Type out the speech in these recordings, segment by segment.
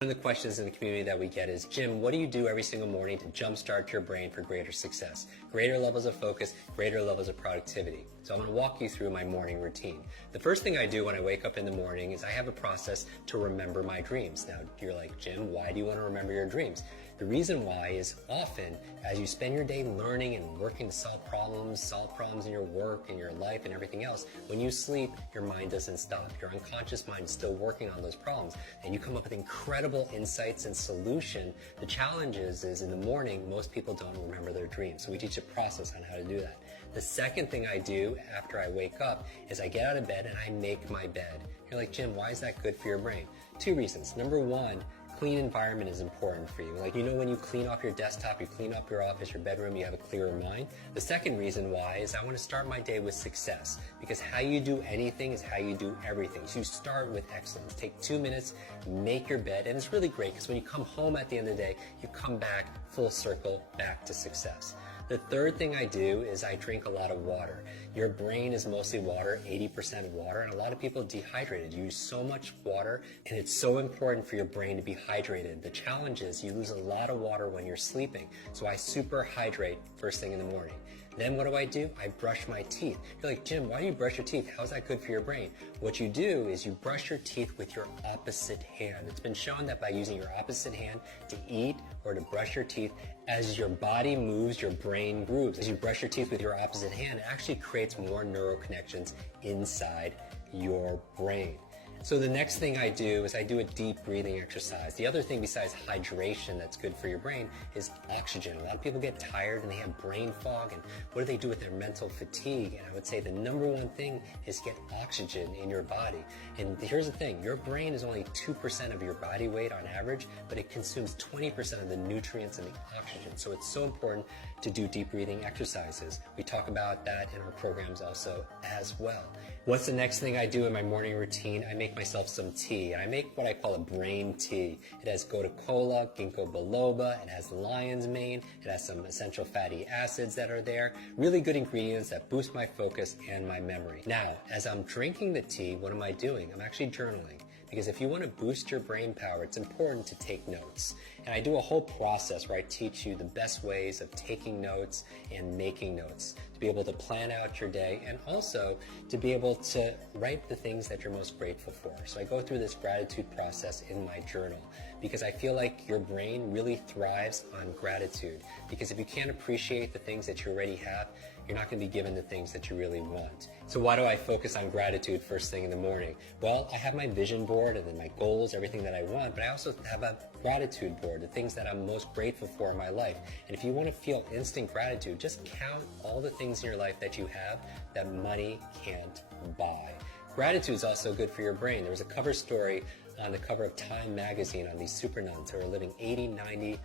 One of the questions in the community that we get is, Jim, what do you do every single morning to jumpstart your brain for greater success, greater levels of focus, greater levels of productivity? So I'm going to walk you through my morning routine. The first thing I do when I wake up in the morning is I have a process to remember my dreams. Now, you're like, Jim, why do you want to remember your dreams? The reason why is often as you spend your day learning and working to solve problems in your work, in your life, and everything else, when you sleep, your mind doesn't stop. Your unconscious mind is still working on those problems, and you come up with incredible insights and solution. The challenge is in the morning, most people don't remember their dreams. So we teach a process on how to do that. The second thing I do after I wake up is I get out of bed and I make my bed. You're like, Jim, why is that good for your brain? Two reasons. Number one, clean environment is important for you. Like, you know, when you clean off your desktop, you clean up your office, your bedroom, you have a clearer mind. The second reason why is I want to start my day with success, because how you do anything is how you do everything. So you start with excellence. Take 2 minutes, make your bed, and it's really great because when you come home at the end of the day, you come back full circle back to success. The third thing I do is I drink a lot of water. Your brain is mostly water, 80% water, and a lot of people dehydrated. You use so much water, and it's so important for your brain to be hydrated. The challenge is you lose a lot of water when you're sleeping, so I super hydrate first thing in the morning. Then what do? I brush my teeth. You're like, Jim, why do you brush your teeth? How is that good for your brain? What you do is you brush your teeth with your opposite hand. It's been shown that by using your opposite hand to eat or to brush your teeth, as your body moves, your brain grooves. As you brush your teeth with your opposite hand, it actually creates more neural connections inside your brain. So the next thing I do is I do a deep breathing exercise. The other thing besides hydration that's good for your brain is oxygen. A lot of people get tired and they have brain fog, and what do they do with their mental fatigue? And I would say the number one thing is get oxygen in your body. And here's the thing, your brain is only 2% of your body weight on average, but it consumes 20% of the nutrients and the oxygen. So it's so important to do deep breathing exercises. We talk about that in our programs also as well. What's the next thing I do in my morning routine? I make myself some tea. I make what I call a brain tea. It has gotu kola, ginkgo biloba, it has lion's mane, it has some essential fatty acids that are there. Really good ingredients that boost my focus and my memory. Now, as I'm drinking the tea, what am I doing? I'm actually journaling. Because if you want to boost your brain power, it's important to take notes. And I do a whole process where I teach you the best ways of taking notes and making notes to be able to plan out your day and also to be able to write the things that you're most grateful for. So I go through this gratitude process in my journal because I feel like your brain really thrives on gratitude. Because if you can't appreciate the things that you already have, you're not going to be given the things that you really want. So why do I focus on gratitude first thing in the morning? Well, I have my vision board and then my goals, everything that I want, but I also have a gratitude board, the things that I'm most grateful for in my life. And if you want to feel instant gratitude, just count all the things in your life that you have that money can't buy. Gratitude is also good for your brain. There was a cover story on the cover of Time magazine on these super nuns who are living 80, 90,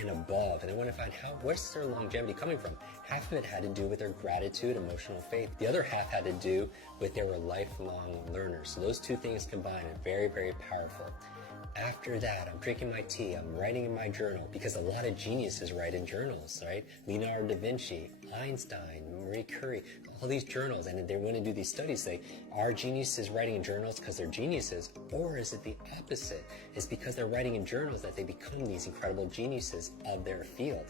and above, and I want to find where's their longevity coming from. Half of it had to do with their gratitude, emotional faith. The other half had to do with they were lifelong learners. So those two things combined are very, very powerful. After that, I'm drinking my tea, I'm writing in my journal, because a lot of geniuses write in journals, right? Leonardo da Vinci, Einstein, Marie Curie, all these journals, and they want to do these studies say, are geniuses writing in journals because they're geniuses, or is it the opposite? It's because they're writing in journals that they become these incredible geniuses of their field.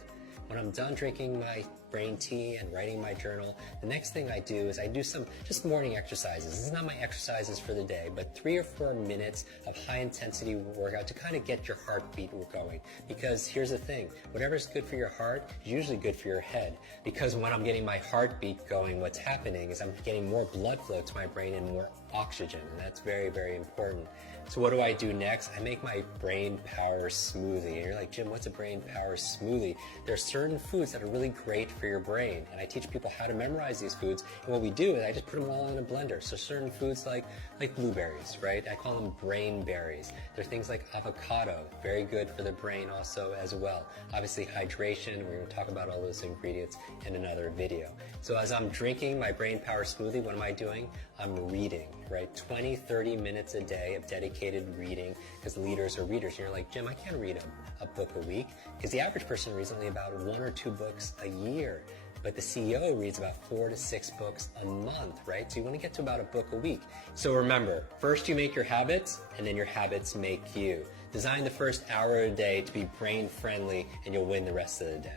When I'm done drinking my brain tea and writing my journal, the next thing I do is I do some just morning exercises. This is not my exercises for the day, but 3 or 4 minutes of high intensity workout to kind of get your heartbeat going. Because here's the thing, whatever's good for your heart is usually good for your head. Because when I'm getting my heartbeat going, what's happening is I'm getting more blood flow to my brain and more oxygen, and that's very, very important. So what do I do next? I make my brain power smoothie. And you're like, Jim, what's a brain power smoothie? There are certain foods that are really great for your brain, and I teach people how to memorize these foods. And what we do is I just put them all in a blender. So certain foods like blueberries, right? I call them brain berries. There are things like avocado, very good for the brain also as well. Obviously hydration, we're going to talk about all those ingredients in another video. So as I'm drinking my brain power smoothie, what am I doing? I'm reading, right? 20, 30 minutes a day of dedicated reading, because leaders are readers. And you're like, Jim, I can't read a book a week, because the average person reads only about 1 or 2 books a year. but the CEO reads about 4 to 6 books a month, right? So you want to get to about a book a week. So remember, first you make your habits, and then your habits make you. Design the first hour a day to be brain friendly, and you'll win the rest of the day.